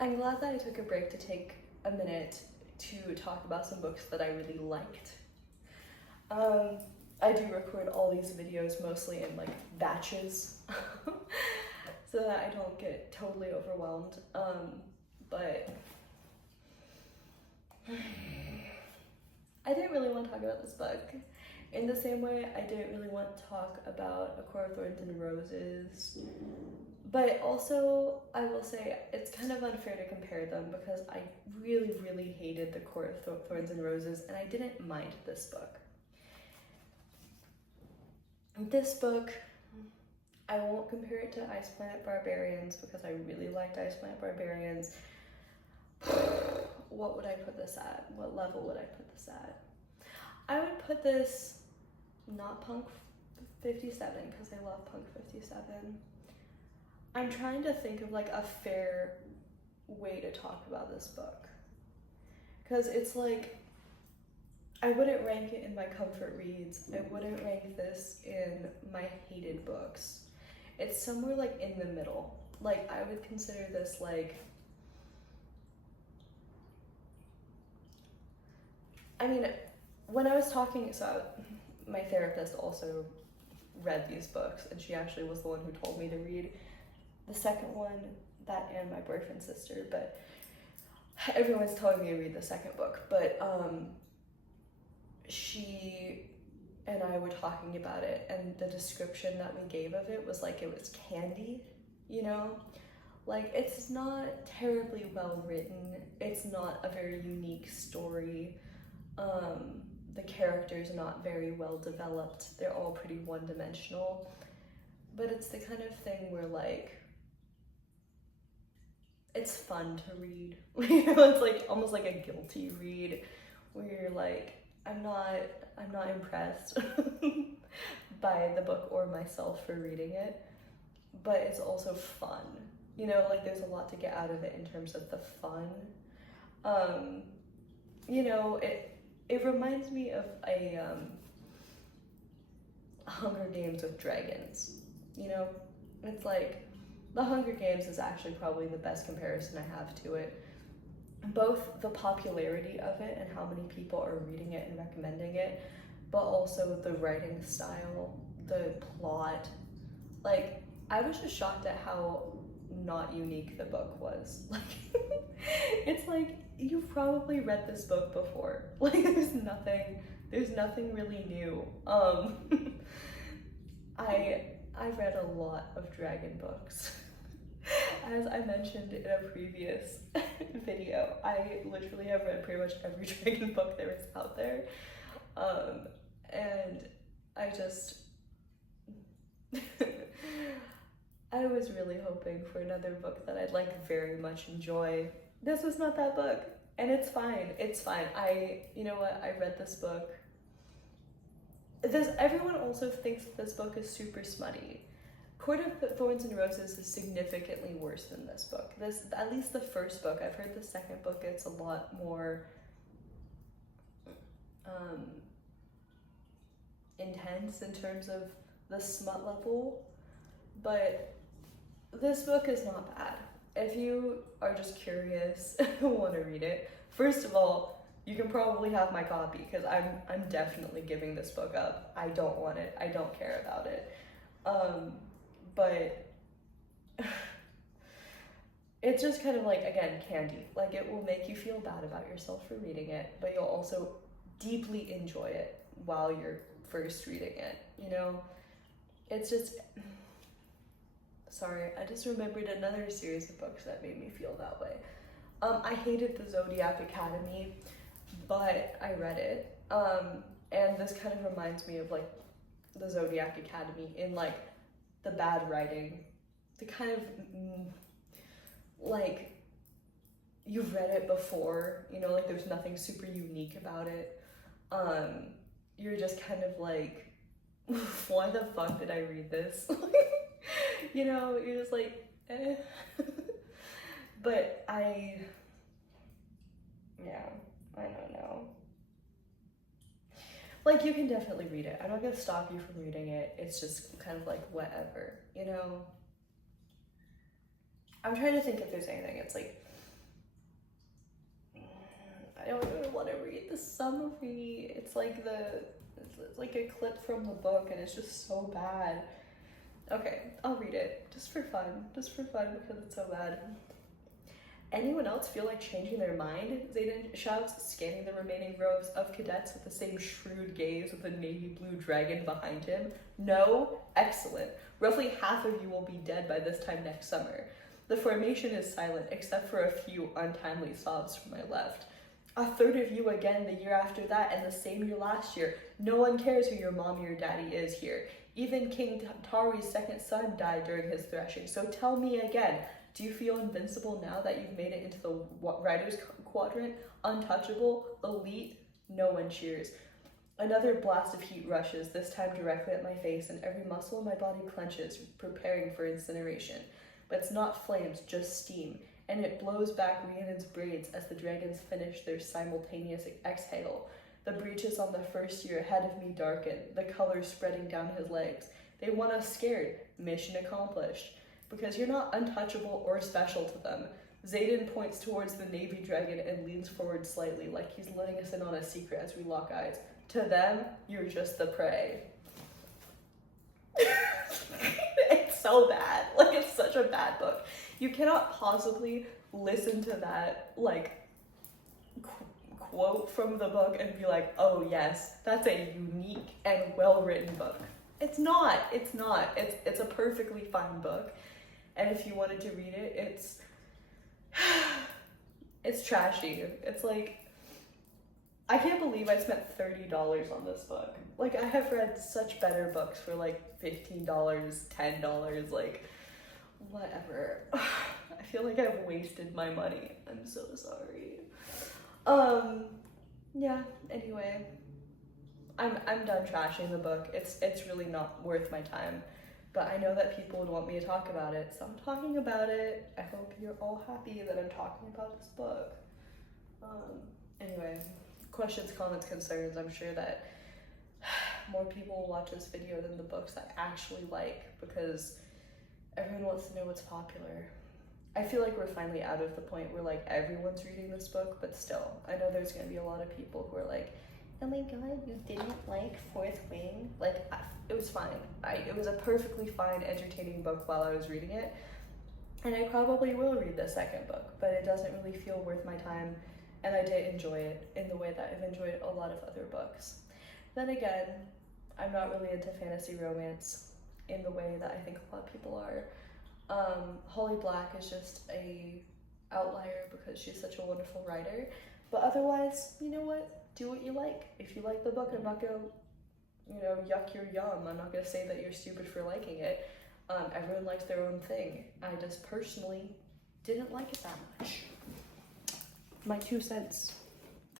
I'm glad that I took a break to take a minute to talk about some books that I really liked. I do record all these videos mostly in like batches so that I don't get totally overwhelmed. But I didn't really want to talk about this book. In the same way, I didn't really want to talk about A Court of Thorns and Roses. But also, I will say, it's kind of unfair to compare them because I really, really hated The Court of Thorns and Roses, and I didn't mind this book. This book, I won't compare it to Ice Planet Barbarians because I really liked Ice Planet Barbarians. What would I put this at? What level would I put this at? I would put this not Punk 57 because I love Punk 57. I'm trying to think of like a fair way to talk about this book. Because it's like, I wouldn't rank it in my comfort reads. I wouldn't rank this in my hated books. It's somewhere like in the middle. Like I would consider this like, I mean, when I was talking, so my therapist also read these books and she actually was the one who told me to read the second one, that and My Boyfriend's Sister, but everyone's telling me to read the second book, but she and I were talking about it and the description that we gave of it was like it was candy, you know? Like it's not terribly well written, it's not a very unique story, the characters are not very well developed, they're all pretty one-dimensional, but it's the kind of thing where like it's fun to read. It's like almost like a guilty read where you're like, I'm not impressed by the book or myself for reading it, but it's also fun. You know, like there's a lot to get out of it in terms of the fun. You know, it reminds me of a Hunger Games with dragons. You know, it's like The Hunger Games is actually probably the best comparison I have to it. Both the popularity of it and how many people are reading it and recommending it, but also the writing style, the plot. Like, I was just shocked at how not unique the book was. Like, it's like, you've probably read this book before. Like, there's nothing really new. I've read a lot of dragon books. As I mentioned in a previous video, I literally have read pretty much every dragon book there is out there. And I just, I was really hoping for another book that I'd like very much enjoy. This was not that book, and it's fine. You know what, I read this book. Everyone also thinks that this book is super smutty. Court of Thorns and Roses is significantly worse than this book. At least the first book. I've heard the second book gets a lot more intense in terms of the smut level, but this book is not bad. If you are just curious and want to read it, first of all, you can probably have my copy because I'm definitely giving this book up. I don't want it. I don't care about it. But it's just kind of like, again, candy. Like it will make you feel bad about yourself for reading it, but you'll also deeply enjoy it while you're first reading it, you know? It's just, sorry, I just remembered another series of books that made me feel that way. I hated the Zodiac Academy, but I read it. And this kind of reminds me of like the Zodiac Academy in like the bad writing, the kind of like you've read it before, you know, like there's nothing super unique about it. You're just kind of like, why the fuck did I read this? You know, you're just like, eh. But I don't know. Like, you can definitely read it. I'm not gonna stop you from reading it. It's just kind of like whatever, you know? I'm trying to think if there's anything. It's like, I don't even want to read the summary. It's like a clip from the book, and it's just so bad. Okay, I'll read it just for fun because it's so bad. Anyone else feel like changing their mind? Xaden shouts, scanning the remaining rows of cadets with the same shrewd gaze with a navy blue dragon behind him. No? Excellent. Roughly half of you will be dead by this time next summer. The formation is silent, except for a few untimely sobs from my left. A third of you again the year after that, and the same year last year. No one cares who your mommy or daddy is here. Even King Tari's second son died during his threshing, so tell me again, do you feel invincible now that you've made it into the Riders Quadrant? Untouchable? Elite? No one cheers. Another blast of heat rushes, this time directly at my face, and every muscle in my body clenches, preparing for incineration. But it's not flames, just steam, and it blows back Rhiannon's braids as the dragons finish their simultaneous exhale. The breeches on the first year ahead of me darken, the color spreading down his legs. They want us scared. Mission accomplished. Because you're not untouchable or special to them. Xaden points towards the navy dragon and leans forward slightly, like he's letting us in on a secret as we lock eyes. To them, you're just the prey. It's so bad. Like, it's such a bad book. You cannot possibly listen to that, like, quote from the book and be like, oh yes, that's a unique and well-written book. It's not. It's a perfectly fine book. And if you wanted to read it, it's trashy. It's like, I can't believe I spent $30 on this book. Like, I have read such better books for like $15, $10, like, whatever. I feel like I've wasted my money. I'm so sorry. Yeah, anyway. I'm done trashing the book. It's really not worth my time. But I know that people would want me to talk about it, so I'm talking about it. I hope you're all happy that I'm talking about this book. Anyway, questions, comments, concerns. I'm sure that more people will watch this video than the books I actually like, because everyone wants to know what's popular. I feel like we're finally out of the point where like everyone's reading this book, but still, I know there's gonna be a lot of people who are like, oh my god, you didn't like Fourth Wing? Like, it was fine. It was a perfectly fine, entertaining book while I was reading it. And I probably will read the second book, but it doesn't really feel worth my time. And I did enjoy it in the way that I've enjoyed a lot of other books. Then again, I'm not really into fantasy romance in the way that I think a lot of people are. Holly Black is just a outlier because she's such a wonderful writer. But otherwise, you know what? Do what you like. If you like the book, I'm not gonna, yuck your yum. I'm not gonna say that you're stupid for liking it. Everyone likes their own thing. I just personally didn't like it that much. My 2 cents.